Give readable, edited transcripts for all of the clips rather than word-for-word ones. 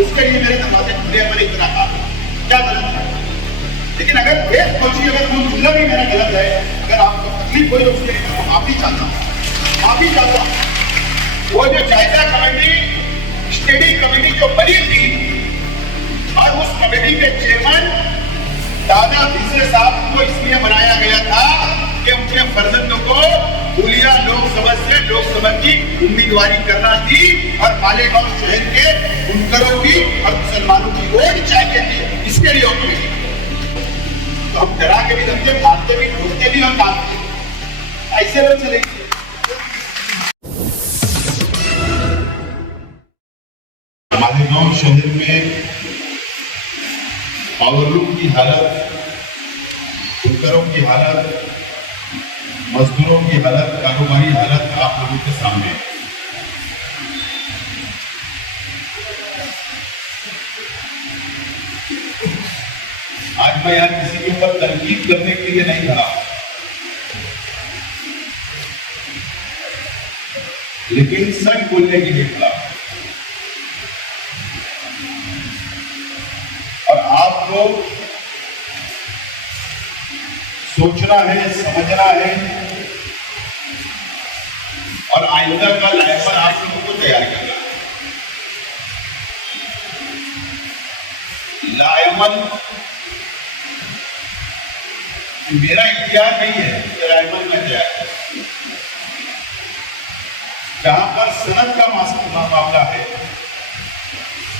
उसके लिए मेरे दरवाजे खुले, मैंने इतना कहा क्या गलत है? लेकिन अगर भेद पहुंची, अगर वो जुमला भी मेरा गलत है, अगर आपको तकलीफ हुई उसके लिए मैं माफी चाहता हूँ, माफी चाहता हूँ। वो जो जायजा कमेटी, स्टडी कमेटी जो बनी थी और उस कमेटी के चेयरमैन दादा भिसरे साहब को इसलिए बनाया गया था कि उनके फर्जंदों को धुलिया लोकसभा से लोकसभा की उम्मीदवारी करना थी और मालेगांव शहर के बुनकरों की और मुसलमानों की वोट चाहिए थी, इसके लिए कमेटी। तो हम डरा के भी धमके, मारते भी, ठोकते भी और काटते भी, ऐसे लोग चलेंगे। मालेगांव शहर में पावरलूम की हालत, बुनकरों की हालत, मजदूरों की हालत, कारोबारी हालत आप लोगों के सामने है। आज मैं यहाँ किसी के ऊपर तनकीद करने के लिए नहीं खड़ा, लेकिन सच बोलने के लिए खड़ा। और आपको सोचना है, समझना है और आइंदा का लाइफर आप लोगों को तैयार करना है। लायमन मेरा इख्तियार नहीं है कि लायमन में तैयार कर, जहां पर सनद का मामला है,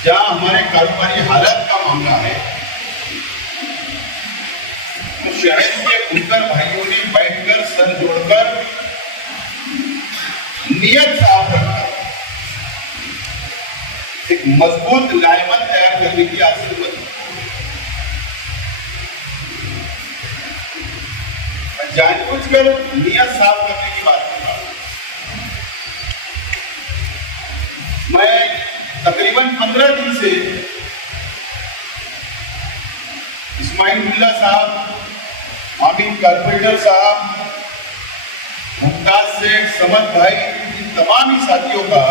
जहां हमारे कारोबारी हालत का मामला है, तो शहर के बुनकर भाइयों ने बैठकर सर जोड़कर नियत साफ रखकर एक मजबूत लायमन तैयार करने की आज जरूरत है। मैं जानबूझकर नियत साफ करने की बात कर रहा हूं। मैं तकरीबन 15 दिन से इस्माइल साहब, आमिर कारपेंटर साहब, मुमताज शेख, समद भाई, इन तमाम ही साथियों का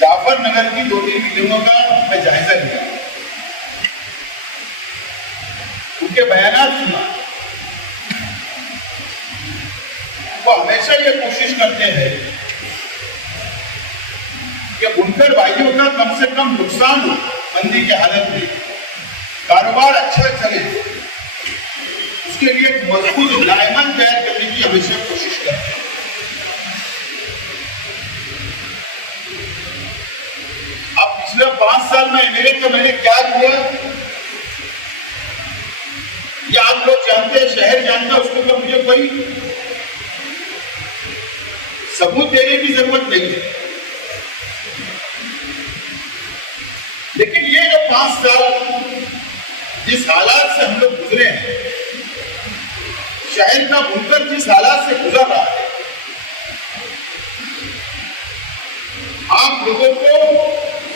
जाफर नगर की 2-3 मीटिंगों का मैं जायजा लिया, उनके बयानात सुना। वो हमेशा ये कोशिश करते हैं कि बुनकर भाइयों का कम से कम नुकसान हो, मंदी के हालत में कारोबार अच्छा चले, उसके लिए एक मजबूत लायमन तैयार करने की हमेशा कोशिश करते हैं। अब पिछले 5 साल में मैंने क्या किया, ये आप लोग जानते हैं, शहर जानता है, उसके ऊपर मुझे कोई सबूत देने की जरूरत नहीं है। लेकिन ये जो 5 साल जिस हालात से हम लोग गुजरे हैं, शहर का बुनकर जिस हालात से गुजर रहा है, आप लोगों को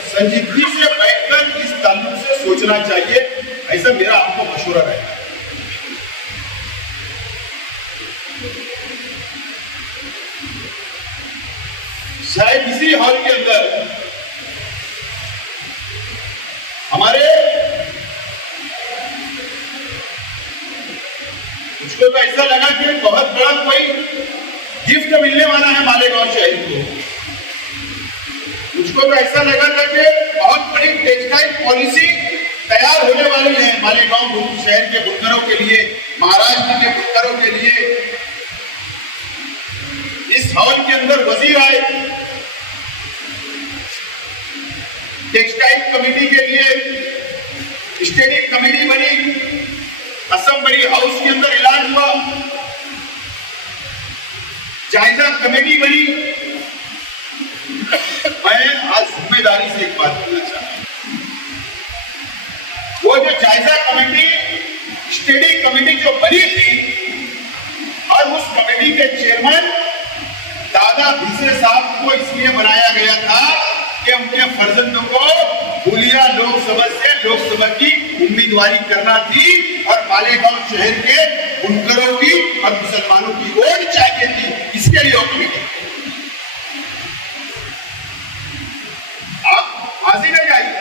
संजीदगी से बैठकर इस ताल्लुक से सोचना चाहिए, ऐसा मेरा आपको मशवरा है। शायद इसी हॉल के अंदर हमारे मुझको तो ऐसा लगा कि बहुत बड़ा कोई गिफ्ट मिलने वाला है मालेगांव शहर को। मुझको तो ऐसा लगा था कि बहुत बड़ी टेक्सटाइल पॉलिसी तैयार होने वाली है मालेगांव शहर के बुनकरों के लिए, महाराष्ट्र के बुनकरों के लिए। इस हॉल के अंदर वजीर आए, टेक्सटाइल कमेटी के लिए स्टडी कमेटी बनी, असेंबली हाउस के अंदर ऐलान हुआ, जायजा कमेटी बनी। मैं आज जिम्मेदारी से एक बात करना चाहता हूं, वो जो जायजा कमेटी, स्टडी कमेटी जो बनी थी और उस कमेटी के चेयरमैन दादा भिसरे साहब को इसलिए बनाया गया था कि उनके फर्जंदों को धुलिया लोकसभा से लोकसभा की उम्मीदवारी करना थी और मालेगांव शहर के बुनकरों की और मुसलमानों की वोट चाहिए थी, इसके लिए कमेटी। आप फांसी नहीं जाइए,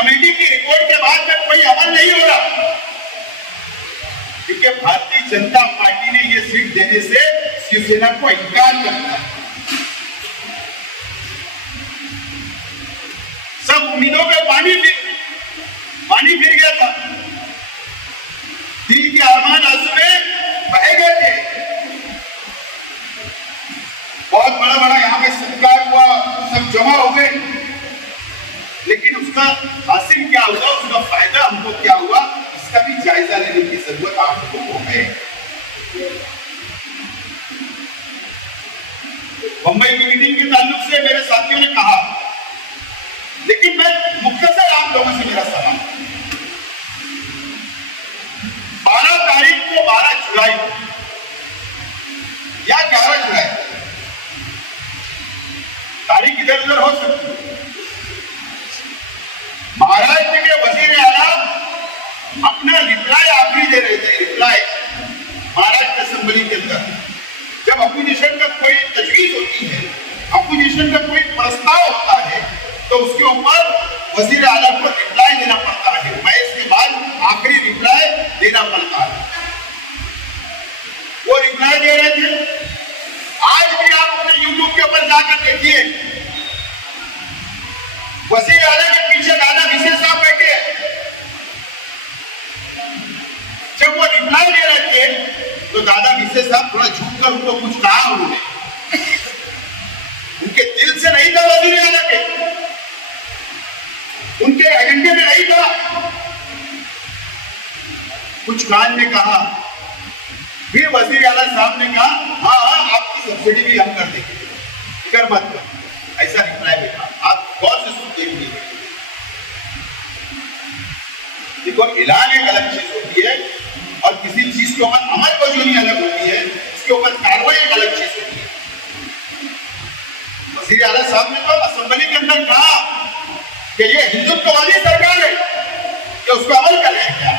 कमेटी की रिपोर्ट के बाद में कोई अमल नहीं हो रहा, क्योंकि भारतीय जनता पार्टी ने यह सीट देने से शिवसेना को इनकार कर दिया। सब उम्मीदों पे पानी फिर गया था, दिल के अरमान आंसू में बह गए थे। बहुत बड़ा बड़ा यहाँ पे सत्कार हुआ, सब जमा हो गए, लेकिन उसका हासिल क्या हुआ, उसका फायदा हमको क्या हुआ, इसका भी जायजा लेने की जरूरत आप लोगों को है। मुंबई की मीटिंग के ताल्लुक से मेरे साथियों ने कहा, लेकिन मैं मुख्तसर आप लोगों से मेरा सवाल, 12 तारीख को 12 जुलाई या 11 जुलाई, तारीख इधर उधर हो सकती है, महाराष्ट्र के वजीर आला अपना रिप्लाई आखिरी दे रहे थे। रिप्लाई महाराष्ट्र असेंबली के अंदर जब अपोजिशन का कोई तजवीज होती है, अपोजिशन का कोई प्रस्ताव होता है, तो उसके ऊपर वजीर आला को रिप्लाई देना पड़ता है, बहस के बाद आखिरी रिप्लाई देना पड़ता है। वो रिप्लाई दे रहे थे। आज भी आप अपने यूट्यूब के ऊपर जाकर देखिए, वजीर आला के पीछे दादा विशेष साहब बैठे, जब वो रिप्लाई दे रहे थे तो दादा विशेष साहब थोड़ा झुक कर उनको कुछ कहा, उन्होंने उनके दिल से नहीं था, वजीर आला के उनके एजेंडे में नहीं था, कुछ कान में कहा। फिर वजीर आला साहब ने कहा, हाँ आपकी सब्सिडी भी हम कर देंगे, फिक्र मत करो, ऐसा रिप्लाई देखा। आप गौर से सुन देखिए, देखो ऐलान एक अलग चीज होती है और किसी चीज के ऊपर अमल वजूनी अलग होती है, इसके ऊपर कार्रवाई एक अलग चीज होती है। वजीर आला साहब ने तो असेंबली के अंदर कहा कि ये हिंदुत्ववादी सरकार है, कि उसको अमल कर रहे हैं क्या,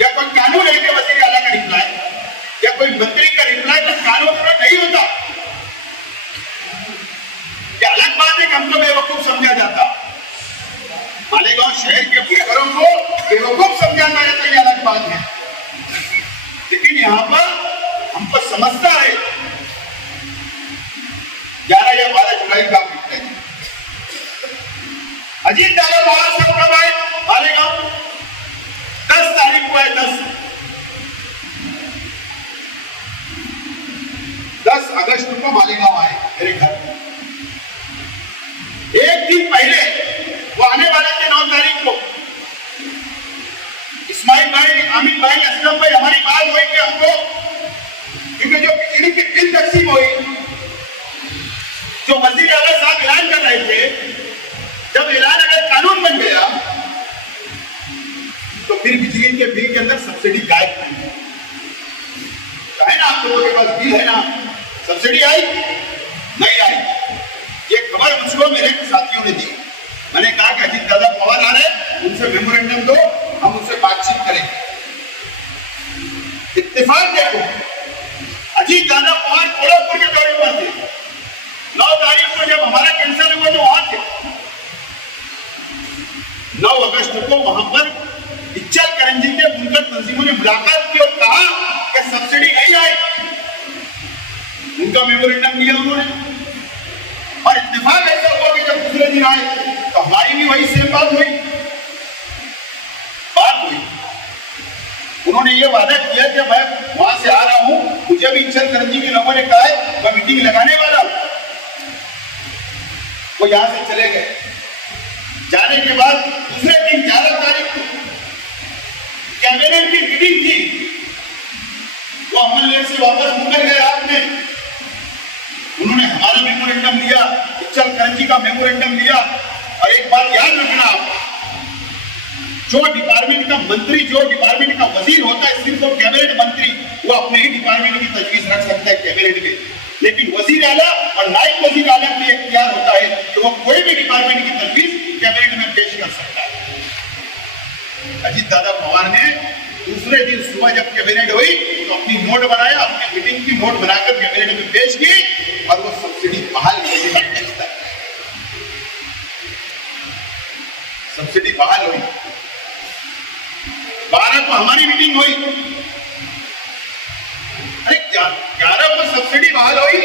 या कोई कानून है कि वजीर आला का रिप्लाई या कोई मंत्री का रिप्लाई तो कानून नहीं होता। क्या अलग बात है कि हमको बेवकूफ समझा जाता, मालेगांव शहर के बुजुर्गों को बेवकूफ समझाना है, तो ये अलग बात है, लेकिन यहाँ पर हमको समझता है 11 या 12 जुलाई का है। अजीत दादा पवार साहब कब आए मालेगांव? 10 तारीख को आए, 10 अगस्त को मालेगांव आए मेरे घर। एक दिन पहले वो आने वाले थे 9 तारीख को। इस्माइल भाई, अमित भाई, असलम भाई, हमारी बात हुई कि हमको, क्योंकि जो बिजली की बिल तकसीम हुई, जो वजीर आला साहब ऐलान कर रहे थे, जब ऐलान अगर कानून बन गया तो फिर बिजली के बिल के अंदर सब्सिडी गायब नहीं है ना। आप लोगों के पास बिल है ना, सब्सिडी आई नहीं आई, ये खबर मुझको मेरे साथियों ने दी। मैंने कहा कि अजीत दादा पवार आ रहे, उनसे मेमोरेंडम दो, हम उनसे बातचीत करेंगे। इत्तेफाक देखो, अजीत दादा पवार कोल्हापुर के दौरे पर थे। 9 तारीख को जब हमारा कैंसर हुआ तो वहां थे। 9 अगस्त को वहां पर इच्चल करंजी के बुनकर तंजीमों ने मुलाकात की और कहा कि सब्सिडी नहीं आई, उनका मेमोरेंडम दिया उन्होंने। और इत्तेफाक ऐसा हुआ कि जब दूसरे दिन आए तो हमारी भी वही सेम बात हुई। उन्होंने ये वादा किया कि मैं वहां से आ रहा हूं, मुझे भी इच्चल करंजी के लोगों ने कहा है मैं मीटिंग लगाने वाला हूं। वो यहां से चले गए। जाने के बाद दूसरे दिन 11 तारीख को कैबिनेट की मीटिंग थी, वो अमल से वापस मुंबई गए रात में। उन्होंने हमारा मेमोरेंडम लिया, इच्चल करंजी का मेमोरेंडम लिया। और एक बात याद रखना, जो डिपार्टमेंट का मंत्री, जो डिपार्टमेंट का वजीर होता है, सिर्फ वो कैबिनेट मंत्री, वो अपने ही डिपार्टमेंट की तजवीज रख सकता है कैबिनेट में, लेकिन वजीर आला और नायब वजीर आला को इख्तियार होता है कि वो कोई भी डिपार्टमेंट की तजवीज कैबिनेट में पेश कर सकता है। अजीत दादा पवार ने दूसरे दिन सुबह जब कैबिनेट हुई तो अपनी नोट बनाया, अपनी मीटिंग की नोट बनाकर कैबिनेट में पेश की और वो सब्सिडी बहाल करने का फैसला। बहाल हुई, 12 को हमारी मीटिंग हुई, अरे 11 को सब्सिडी बहाल हुई,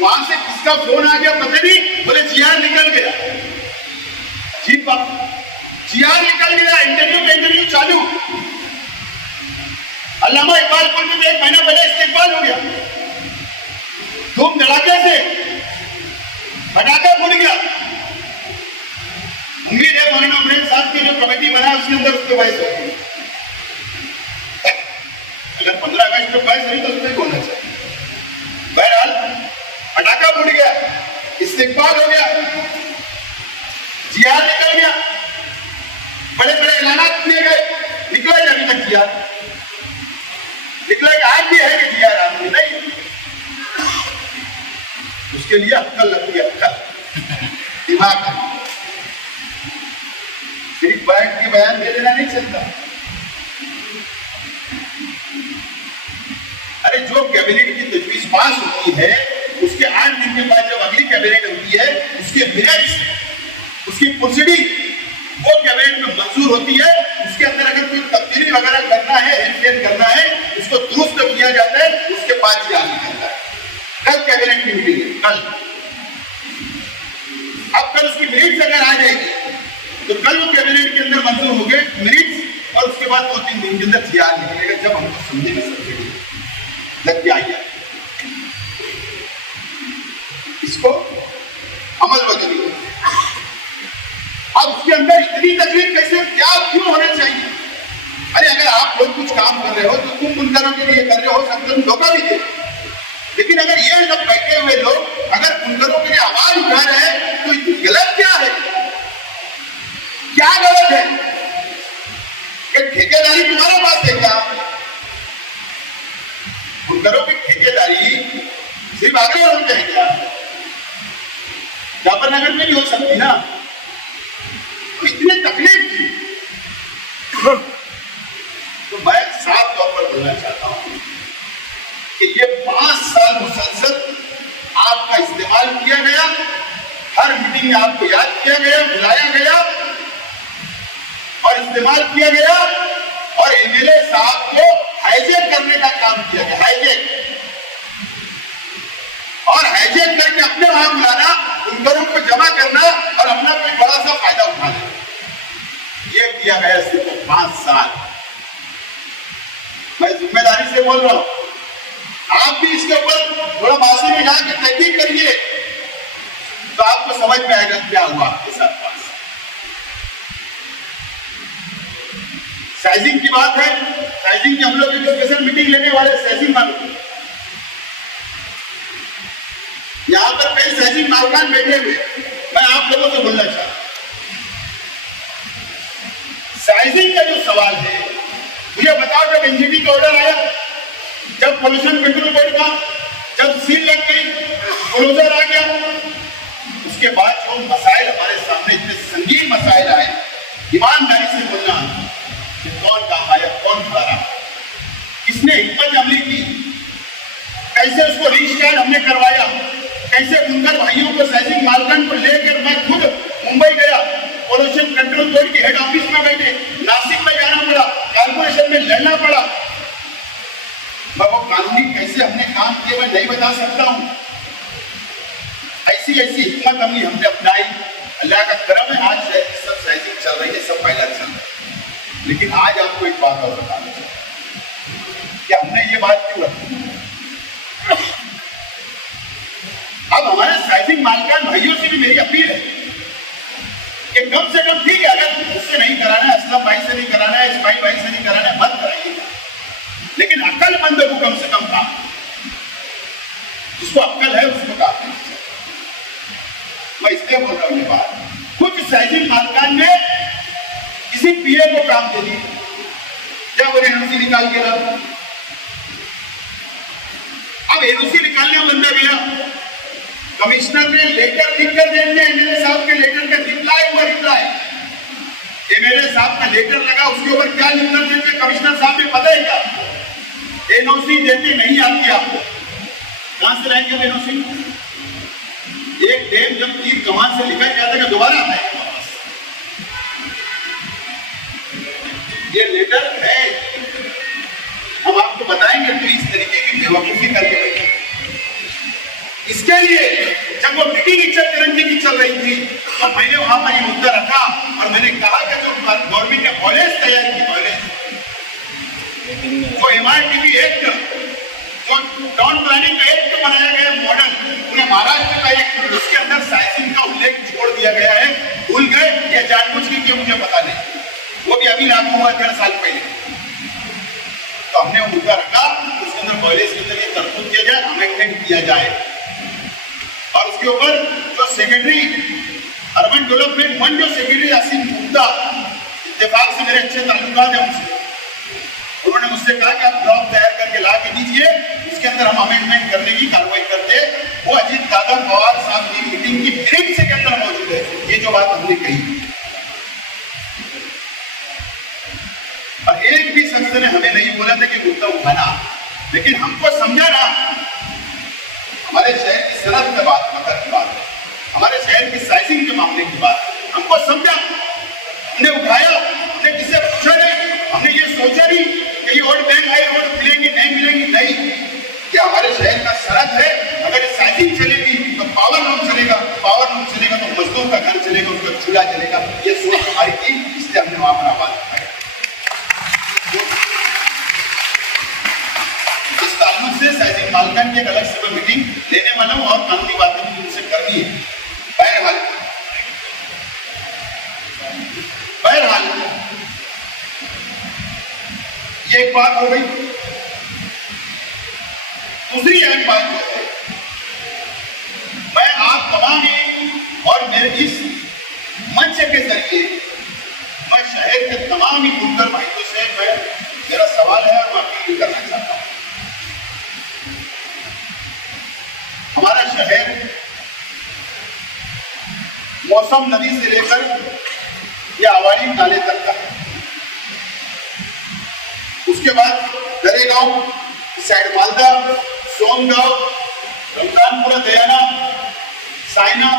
वहां से किसका फोन आ गया पता नहीं, बोले जीआर निकल गया। जी बात, जीआर निकल गया, इंटरव्यू पे इंटरव्यू चालू। अल्लामा इकबाल पुल में 1 महीना पहले इस्तेकबाल हो गया, धूम धड़ाके से पटाखा फूट गया। उम्मीद है मोइन अमरीन साहब की जो कमेटी बना उसके अंदर उसके बहस होगी। अगर 15 अगस्त को बहस हुई तो उसमें बोलना चाहिए। बहरहाल पटाखा फूट गया, इस्तेकबाल हो गया, जीआर निकल गया, बड़े बड़े ऐलानात किए गए, निकला अभी तक जीआर निकला कि आज भी है कि जीआर आज भी नहीं। उसके लिए अक्कल लगती है, अक्कल दिमाग, सिर्फ बैठ के बयान दे देना नहीं चलता। अरे जो कैबिनेट की तजवीज पास होती है उसके 8 दिन के बाद जब अगली कैबिनेट होती है उसके मिनट्स, उसकी प्रोसीडिंग वो कैबिनेट में मंजूर होती है। उसके अंदर अगर कोई तब्दीली वगैरह करना है, हेरफेर करना है, उसको दुरुस्त किया जाता है, उसके बाद जीआर निकलता है। कल कैबिनेट की मीटिंग है, कल, अब कल उसकी मिनट्स अगर आ जाएगी तो कल वो कैबिनेट के अंदर मंजूर हो गए मिनट्स, और उसके बाद 2-3 दिन के अंदर जीआर निकलेगा। जब हमको समझे में सब्सिडी लग के आई, इसको अमल वजनी हो। अब उसके अंदर इतनी तकलीफ कैसे, क्या, क्यों होना चाहिए? अरे अगर आप लोग कुछ काम कर रहे हो तो तुम मुनकरों के लिए कर रहे हो, सकते तुम धोखा भी दे, लेकिन अगर ये सब बैठे हुए लोग अगर मुनकरों के लिए आवाज उठा रहे हैं तो गलत क्या है? क्या गलत है? कि ठेकेदारी तुम्हारे पास है क्या? मुनकरों की ठेकेदारी सिर्फ आगरा होते हैं क्या? जाफरनगर में भी हो सकती ना। तो इतनी तकलीफ थी, तो मैं साफ तौर पर बोलना चाहता हूं कि ये 5 साल मुसलसल आपका इस्तेमाल किया गया, हर मीटिंग में आपको याद किया गया, बुलाया गया और इस्तेमाल किया गया, और एमएलए साहब को हाईजैक करने का काम किया गया, हाईजैक, और हाईजैक करके अपने वहां बुलाना, उन लोगों को जमा करना और अपना कोई बड़ा सा फायदा उठाना, ये किया गया सिर्फ 5 साल। मैं जिम्मेदारी से बोल रहा हूं, आप भी इसके ऊपर थोड़ा मासी में जाके तहकीक करिए तो आपको समझ में आएगा क्या हुआ आपके साथ। साइजिंग की बात है, साइजिंग की हम लोग एक स्पेशल मीटिंग लेने वाले, साइजिंग मालूम, यहां पर कई साइजिंग मालकान बैठे हुए, मैं आप लोगों से बोलना चाहता हूं, साइजिंग का जो सवाल है, मुझे बताओ, जब एनजीटी का ऑर्डर आया, जब पोल्यूशन कंट्रोल बोर्ड का जब सील लग गई, क्लोजर आ गया, उसके बाद जो मसाइल हमारे सामने इतने संगीन मसाइल आए, ईमानदारी से बोलना कि कौन काम आया, कौन खड़ा रहा, किसने हिम्मत अमली की, कैसे उसको रिस्टार्ट हमने करवाया, कैसे बुनकर भाइयों को, साइजिंग मालकान को लेकर मैं खुद मुंबई गया, पोल्यूशन कंट्रोल बोर्ड की हेड ऑफिस में बैठे, नासिक में जाना पड़ा, कॉर्पोरेशन में लड़ना पड़ा। मैं वो कानूनी कैसे हमने काम किए मैं नहीं बता सकता हूं। ऐसी ऐसी हिम्मत अमली हमने अपनाई, अल्लाह का करम है, आज सब साइजिंग चल रही है, सब पहला चल रहा है। लेकिन आज आपको एक बात और बताना चाहिए कि हमने ये बात क्यों रखी। अब हमारे साइजिंग मालकान भाइयों से भी मेरी अपील है कि कम से कम, ठीक है, अगर उससे नहीं कराना है, असलम भाई से नहीं कराना है, इस्माइल भाई से नहीं कराना है, मत कराइएगा, लेकिन अक्लमंद को कम से कम काम, जिसको अक्ल है उसको काम करना चाहिए। मैं इसलिए बोल रहा हूं ये बात, कुछ साइजिंग मालकान ने किसी पीए को काम दे दिया, क्या बोले एनओसी निकाल के रहा, अब एनओसी निकालने में बंदा गया, कमिश्नर ने लेटर लिखकर दे दिया, एमएलए साहब के लेटर का रिप्लाई हुआ, रिप्लाई एमएलए साहब का लेटर लगा, उसके ऊपर क्या लिखकर देते कमिश्नर साहब ने पता है क्या, एनओसी देते नहीं आती आपको, कहां से लाएंगे एनओसी? एक डेम जब तीर कमान से निकल जाता है दोबारा आता है, ये लेटर है, हम आपको बताएंगे तो इस तरीके की बेवकूफी करके बैठे। इसके लिए जब वो मीटिंग इच्छा करंजी की चल रही थी तो मैंने वहां पर ये मुद्दा रखा और मैंने कहा कि जो गवर्नमेंट ने कॉलेज तैयार की, कॉलेज जो MRTP एक्ट, जो टाउन प्लानिंग का एक्ट बनाया गया मॉडल, उन्हें महाराष्ट्र का एक्ट, उसके अंदर साइजिंग का उल्लेख छोड़ दिया गया है। भूल गए या जानबूझ के किया मुझे पता नहीं, वो भी अभी लागू हुआ 1.5 साल पहले। तो हमने वो मुद्दा रखा, उसके अंदर कॉलेज के अंदर ये तरतूब किया जाए, अमेंडमेंट किया जाए और उसके ऊपर जो सेक्रेटरी अर्बन डेवलपमेंट फंड, जो सेक्रेटरी असीम गुप्ता, इत्तेफाक से मेरे अच्छे ताल्लुकात हैं उनसे, उन्होंने मुझसे कहा कि आप ड्रॉप तैयार करके ला के दीजिए, उसके अंदर हम अमेंडमेंट करने की कार्रवाई करते। वो अजीत दादा पवार साहब की मीटिंग की मिनट से के अंदर मौजूद है ये जो बात हमने कही। और एक भी शख्स ने हमें नहीं बोला था कि मुद्दा उठाना, लेकिन हमको समझाना, हमारे शहर की सनत की बात, मकर की बात, हमारे शहर की साइजिंग के मामले की बात, हमको समझा, हमने उठाया, हमने किससे पूछा नहीं, हमने ये सोचा नहीं कि ये वोट बैंक आए, वोट मिलेंगी नहीं मिलेंगी, नहीं, ये हमारे शहर का सड़क है। अगर ये साइजिंग चलेगी तो पावर लूम चलेगा, पावर लूम चलेगा तो मजदूर का घर चलेगा, उसका चूल्हा चलेगा। ये सोच हमारी थी, इसलिए हमने वहां पर आवाज उठाई। इस ताल्लुक से साइजिंग मालकान की एक अलग से मीटिंग लेने वाला हूं और कानूनी बातें भी उनसे करनी है। बहरहाल ये एक बात हो गई। दूसरी एक बात जो है, मैं आप तमाम और मेरे इस मंच के जरिए मैं शहर के तमाम ही बुनकर भाइयों से मेरा सवाल है और मैं अपील करना चाहता हूं। हमारा शहर मौसम नदी से लेकर या आवारी नाले तक का है, उसके बाद दरेगांव, साइड मालदा, सोमगांव, रमजानपुरा, दयाना, साइना,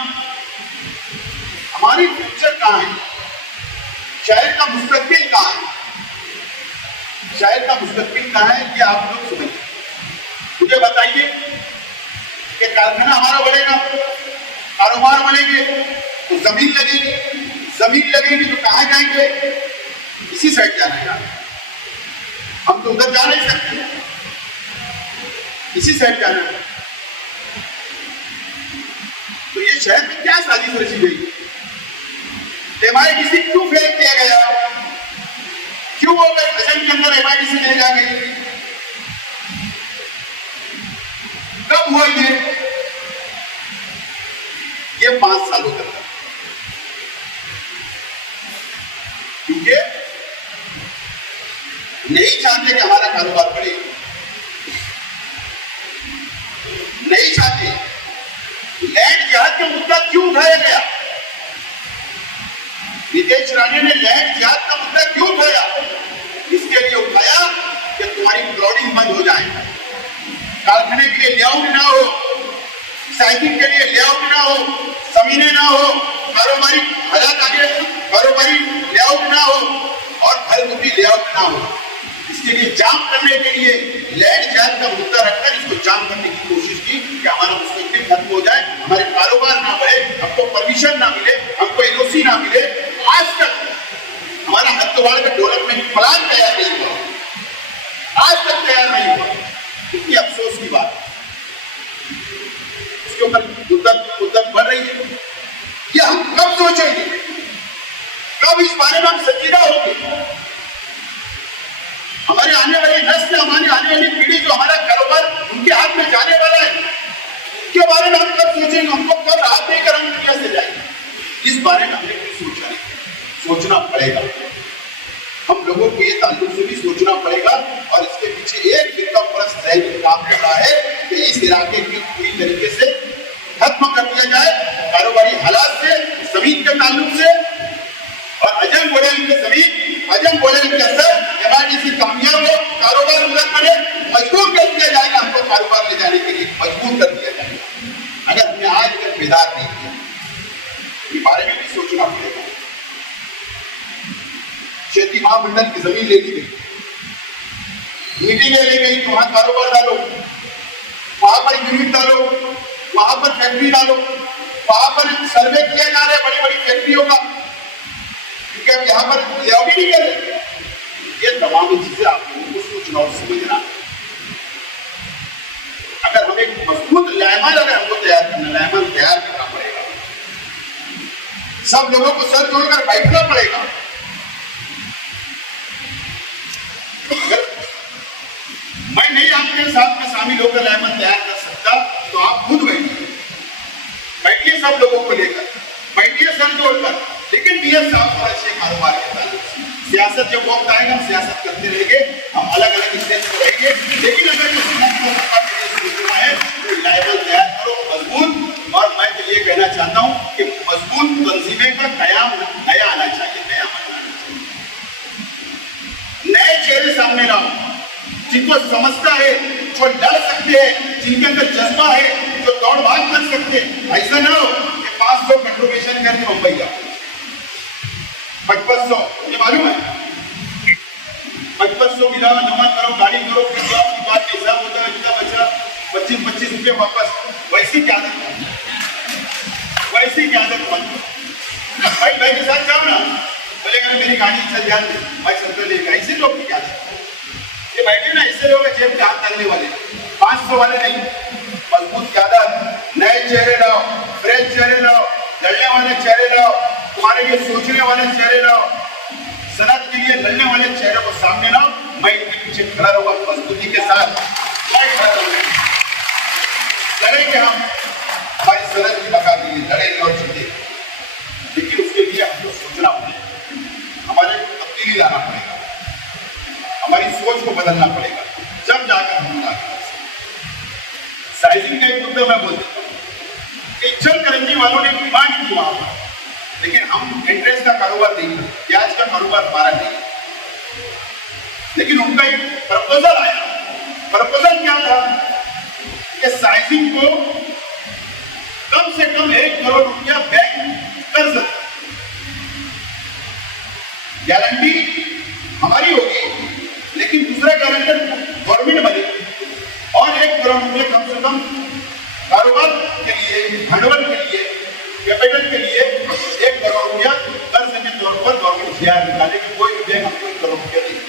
हमारी फ्यूचर कहां है? शहर का मुस्तकबिल कहां है? शहर का मुस्तकबिल कहां है कि आप लोग समझिए। मुझे बताइए कि कारखाना हमारा बढ़ेगा, कारोबार बढ़ेंगे तो जमीन लगेगी, जमीन लगेगी तो कहां जाएंगे? इसी साइड जाना है, हम तो उधर जा नहीं सकते, इसी साइड जाना है। तो ये शहर में क्या साजिश रची गई? MIDC क्यों फेल किया गया? क्यों वो बजट के अंदर MIDC नहीं ला गई? कब हुआ ये 5 सालों तक, क्योंकि नहीं चाहते कि हमारा कारोबार बढ़े, नहीं चाहते। लैंड जिहाद का मुद्दा क्यों उठाया गया? नितेश राणे ने लैंड जिहाद का मुद्दा क्यों उठाया? इसके लिए उठाया कि तुम्हारी क्राउडिंग बंद हो जाए, कारखाने के लिए लेआउट ना हो, साइकिल के लिए लेआउट ना हो, जमीनें ना हो, कारोबारी हालात आगे, कारोबारी लेआउट ना हो और घरगुती लेआउट ना हो। इसके लिए जाम करने के लिए लैंड जिहाद का मुद्दा रखकर इसको जाम करने की कोशिश की कि हमारा मुस्तकबिल खत्म हो जाए, हमारे कारोबार ना बढ़े, हमको परमिशन ना मिले, हमको एनओसी ना मिले। आज तक हमारा हत्तवाड़ का डेवलपमेंट प्लान तैयार नहीं हुआ, आज तक तैयार नहीं हुआ। कितनी अफसोस की बात। इसके ऊपर मुद्दत बढ़ रही है। ये हम कब सोचेंगे, कब इस बारे में हम संजीदा होंगे? हमारे आने वाली नस्ल, हमारी आने वाली पीढ़ी, जो हमारा कारोबार उनके हाथ में जाने वाला है, उसके बारे में हम कब सोचेंगे? हमको कब राहत देकर हम दुनिया से जाएंगे? इस बारे में हमें कुछ सोचा नहीं, सोचना पड़ेगा। हम लोगों को ये ताल्लुक से भी सोचना पड़ेगा और इसके पीछे एक फिरका परस्त है जो काम कर रहा है कि इस इलाके की पूरी तरीके से खत्म कर दिया जाए, कारोबारी हालात से, जमीन के ताल्लुक से। और अजम बोलेल के जमीन, अजम बोलेल के असर, MIDC कामयाब हो, कारोबार उलट बने, मजबूर कर दिया जाएगा, हमको कारोबार ले जाने के लिए मजबूर कर दिया जाएगा। अगर हमने आज तक बेदार नहीं किया, इस बारे में भी सोचना पड़ेगा। खेती माफ महामंडल की जमीन ले ली गई, मीटिंगें ले गई कि वहां कारोबार डालो, वहां पर यूनिट डालो, वहां पर फैक्ट्री डालो, वहां पर सर्वे किया जा रहा है बड़ी बड़ी फैक्ट्रियों का, क्योंकि अब यहाँ पर लेआउट नहीं कर रहे। ये तमाम चीजें आप लोगों को सोचना और समझना। अगर हम एक मजबूत लाइमन अगर हमको तैयार करना, लाइमन तैयार करना पड़ेगा, सब लोगों को सर जोड़कर बैठना पड़ेगा। मैं नहीं आपके साथ में शामिल होकर लाइमन तैयार कर सकता, तो आप खुद बैठिए सब लोगों को लेकर, बैठिए सर जोड़कर, लेकिन नियत साफ होना चाहिए कारोबार के ताल्लुक से। सियासत जब वक्त आएगा हम सियासत करते रहेंगे, हम अलग अलग स्टेज पर रहेंगे, लेकिन अगर जो है तो लाइमन तैयार करो मजबूत। और मैं तो ये कहना चाहता हूँ कि मजबूत तंजीमें का कयाम नया आना चाहिए, नया आना चाहिए, नए चेहरे सामने लाओ, जिनको समझता है, जो लड़ सकते हैं, जिनके अंदर जज्बा है, जो दौड़ भाग कर सकते हैं। ऐसा ना हो कि 500 कंट्रीब्यूशन करके मुंबई का 5500, ये मालूम है 5500 मिला, जमा करो, गाड़ी करो, फिर जाओ की बात हिसाब होता है, कितना बचा 25-25 रुपये वापस। वैसी क्या आदत, वैसी क्या आदत भाई के साथ जाओ ना, बोलेगा मेरी गाड़ी चल जाती, भाई चलते लेगा। ऐसे लोग की क्या ये बैठे ना, ऐसे लोग जेब पे हाथ डालने वाले, 500 वाले नहीं। मजबूत आदत, नए चेहरे लाओ, फ्रेश चेहरे लाओ, लड़ने वाले चेहरे लाओ, तुम्हारे लिए सोचने वाले चेहरे लाओ, सनत के लिए लड़ने वाले चेहरे को सामने लाओ। मैं इनके पीछे खड़ा रहूंगा मजबूती के साथ, मैं खड़ा रहूंगा, लड़ेंगे हम हमारी सनत की बका के लिए, लड़ेंगे और जीतेंगे। लेकिन उसके लिए हमको सोचना पड़ेगा, हमारे तब्दीली लाना पड़ेगा, हमारी सोच को बदलना पड़ेगा, जब जाकर हम साइजिंग का एक मुद्दा मैं बोल देता हूँ कि चलकरंजी वालों ने डिमांड की वहां पर, लेकिन हम इंटरेस्ट का कारोबार नहीं, प्याज का कारोबार हमारा नहीं, लेकिन उनका एक प्रपोजल आया। प्रपोजल क्या था कि साइजिंग को कम से कम 1 करोड़ रुपया बैंक कर सकते, गारंटी हमारी होगी, लेकिन दूसरा गारंटर गवर्नमेंट बनेगी, और 1 करोड़ रुपये कम से कम कारोबार के लिए, भांडवल के लिए, कैपिटल के लिए 1 करोड़ रुपया कर्ज के तौर पर गवर्नमेंट शेयर निकाले कि कोई भी बैंक हमको 1 करोड़ रुपया देगी।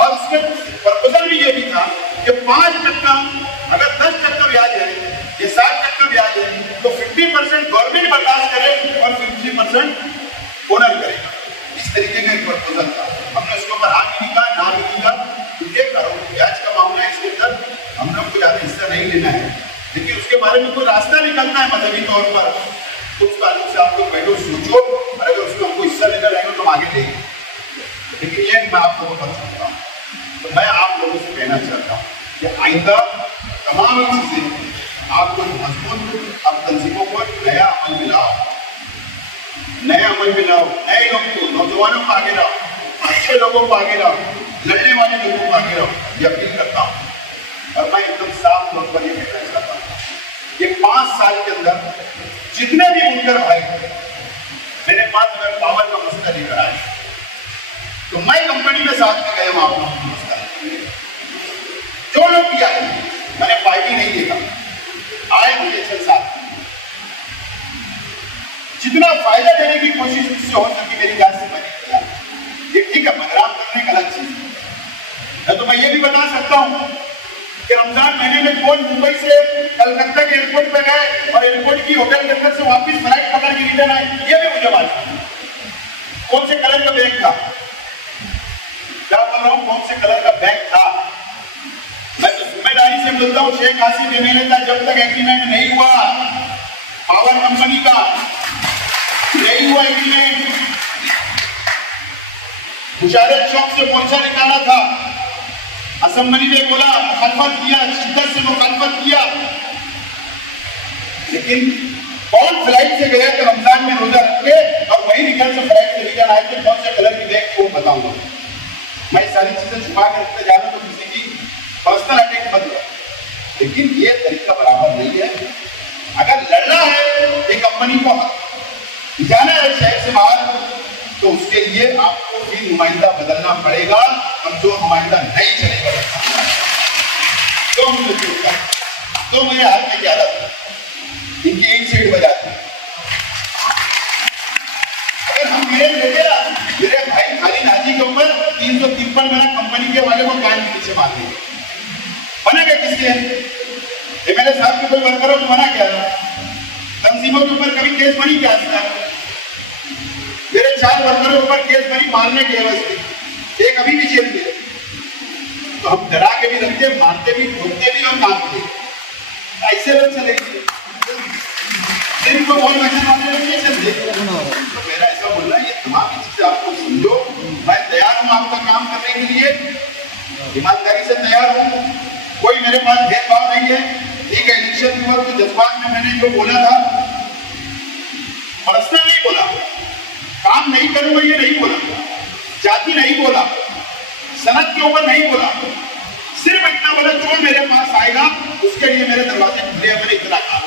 और उसमें प्रपोजल भी ये भी था कि 5% अगर 10% ब्याज है या 60% ब्याज है तो 50% गवर्नमेंट बर्दाश्त करे और 50% ओनर करेगा। इस तरीके का एक प्रपोजल था। हमने उसके ऊपर हाँ भी लिखा, ना भी लिखा, क्योंकि ब्याज का मामला है, इसके अंदर हम लोग को ज्यादा हिस्सा नहीं लेना है, लेकिन उसके बारे में कोई रास्ता निकलता है मजहबी तौर पर, तो उस ताल्लुक से आप लोग बैठो सोचो, और अगर उसमें हमको हिस्सा लेना रहेगा तो हम आगे लेंगे। लेकिन ये मैं आप लोगों को बता सकता हूँ, तो मैं आप लोगों से कहना चाहता हूँ कि आइंदा तमाम चीजें आप लोग मजबूत, अब तंजीमों को नया अमल में लाओ, नया अमल में लाओ, नए लोग को, नौजवानों को आगे लाओ, अच्छे लोगों को आगे लाओ, लड़ने वाले लोगों को आगे लाओ, ये अपील करता हूँ। और मैं एकदम साफ तौर पर ये कहना चाहता हूँ, ये 5 साल के अंदर जितने भी बुनकर भाई मेरे पास अगर पावर का मसला लेकर आए, तो मैं कंपनी में साथ में गया वहां पर मसला जो लोग किया है, मैंने पार्टी नहीं देखा, आए मुझे 6-7, जितना फायदा देने की कोशिश उससे हो सकी मेरी जान से मैंने किया। ये ठीक है, बदलाव करने का अलग चीज है। तो मैं ये भी बता सकता हूँ कि रमजान महीने में कौन मुंबई से कलकत्ता के एयरपोर्ट पे गए और एयरपोर्ट की होटल के अंदर से वापस फ्लाइट पकड़ के रिटर्न आए, ये भी मुझे मालूम है। कौन से कलर का बैग था, क्या बोल रहा हूँ, कौन से कलर का बैग था। मैं तो जिम्मेदारी से बोलता हूँ, शेख हासिम एमएलए था, जब तक एग्रीमेंट नहीं हुआ पावर कंपनी का, नहीं हुआ एग्रीमेंट, मुशारफ चौक से मोर्चा निकाला था, असेंबली में बोला, मुखालफत किया, शिद्दत से मुखालफत किया, लेकिन कौन फ्लाइट से गया तो रमजान में रोजा रख के और वही निकल से फ्लाइट से रिटर्न आए थे, कौन से कलर की बैग को बताऊंगा। मैं सारी चीजें छुपा के रखते जा रहा हूं तो किसी की पर्सनल अटैक मत लो, लेकिन ये तरीका बराबर नहीं है। अगर लड़ना है एक कंपनी को जाना है शहर से बाहर, तो उसके लिए आपको लेकिन नुमाइंदा बदलना पड़ेगा, और जो नुमाइंदा नहीं चलेगा तो मुझे हाथ में क्या था, इनकी एक सीट बजाती। अगर हम मेरे भाई खाली नाजी के ऊपर 353 बना कंपनी के वाले को कान के पीछे मार देंगे, मना क्या किसके? एमएलए साहब के कोई वर्करों को मना क्या? तंजीमों के ऊपर कभी केस बनी क्या? मेरे 4 वर्करों के ऊपर केस बनी मारने की एवज में, एक अभी भी जेल में। तो हम डरा के भी रखते, मारते भी, ठोकते भी और काटते, ऐसे लोग चलेंगे। इनको बहुत वचन वाले लोग नहीं चलते। तो मेरा ऐसा बोलना, ये तमाम चीजें आपको समझो। मैं तैयार हूँ आपका काम करने के लिए, ईमानदारी से तैयार हूँ, कोई मेरे पास भेदभाव नहीं है। ठीक है, इलेक्शन के वक्त जज्बात में मैंने जो बोला था, पर्सनल नहीं बोला, काम नहीं करूंगा ये नहीं बोला, जाति नहीं बोला, सनद के ऊपर नहीं बोला, सिर्फ इतना बोला जो मेरे पास आएगा उसके लिए मेरे दरवाजे खुले हैं, मैंने इतना कहा।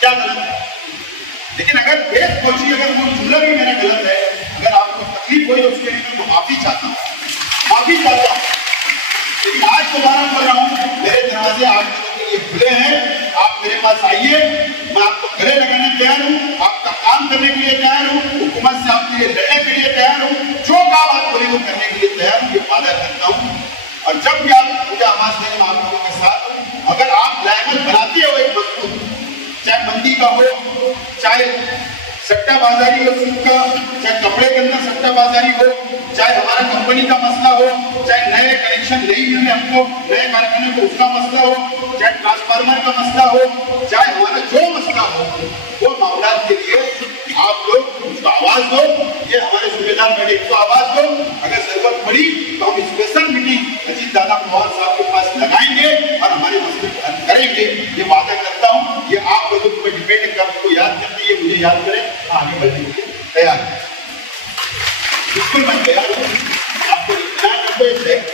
क्या गलत है? लेकिन अगर भेद पहुंची, अगर वो जुमला भी मेरा गलत है, अगर आपको तकलीफ हुई तो उसके लिए मैं माफी चाहता हूँ, माफी चाहता हूँ। लेकिन आज दोबारा बोल रहा हूँ, मेरे दरवाजे आज के लिए खुले हैं, आप मेरे पास आइए, मैं आपको गले लगाने तैयार हूँ, आपका काम करने के लिए तैयार हूँ, हुकूमत से आपके लिए लड़ने के लिए तैयार हूँ, जो काम आप बोले वो करने के लिए तैयार हूँ, ये वादा करता हूँ। और जब भी आप मुझे आवाज देने में आप लोगों के साथ हूँ। अगर आप लायमल बनाती हो एक मजबूत, चाहे मंदी का हो, चाहे सट्टाबाजारी हो सूद का, चाहे कपड़े के अंदर सट्टाबाजारी हो, चाहे हमारा कंपनी का मसला हो, चाहे नए कनेक्शन नहीं मिले हमको नए कारखाने को उसका मसला हो, चाहे ट्रांसफार्मर का मसला हो, चाहे हमारा जो मसला हो, वो मामला के लिए आप लोग उसको आवाज दो। ये हमारे सूबेदार बैठे को आवाज दो। अगर जरूरत पड़ी तो हम स्पेशल मीटिंग अजीत दादा पवार साहब के पास लगाएंगे और हमारे मसले को हल करेंगे, ये वादा करता हूँ। ये आप लोगों पर डिपेंड कर, आपको याद करते, ये मुझे याद करें, आगे बढ़ने के लिए तैयार है, बिल्कुल मैं तैयार हूँ। आपको इत्मीनान रखो,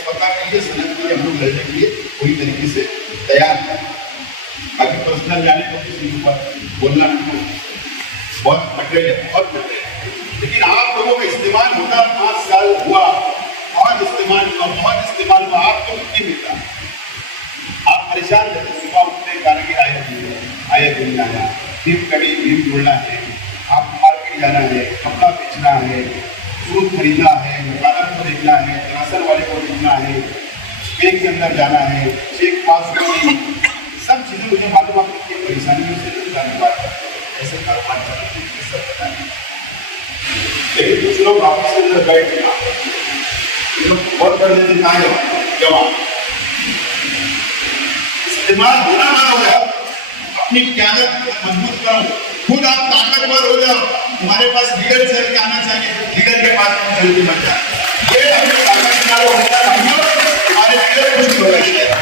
पता करिए सनद के लिए हम लोग लड़ने के लिए पूरी तरीके से तैयार है। बाकी पर्सनल जाने को किसी के ऊपर बोलना नहीं, बहुत मटेरियल है, बहुत मटेरियल है। लेकिन आप लोगों का इस्तेमाल होता 5 साल हुआ, बहुत इस्तेमाल हुआ, बहुत इस्तेमाल हुआ, आपको कितनी मिलता? आप परेशान रहते, सुबह उठते कारीगर आया दिन आया, भीम कड़ी भीम जोड़ना है, आपको मार्केट जाना है, कपड़ा बेचना है, दूध खरीदना है, वकालत को देखना है, राशन वाले को देखना है, बैंक के अंदर जाना है, चेक पास करनी, सब चीजें मुझे मालूम। आप कितनी परेशानियों से धन्यवाद ऐसे कारोबार चलते सब पता नहीं। लेकिन कुछ लोग ऑफिस के अंदर बैठ गया, बहुत कर देते कहाँ जमा इस्तेमाल होना ना हो गया। अपनी क्यादत मजबूत करो, खुद आप ताकतवर हो जाओ। तुम्हारे पास लीडर चल के आना चाहिए, लीडर के पास चल के मत जाए। ये हमें ताकत तुम्हारे लीडर कुछ हो रही है।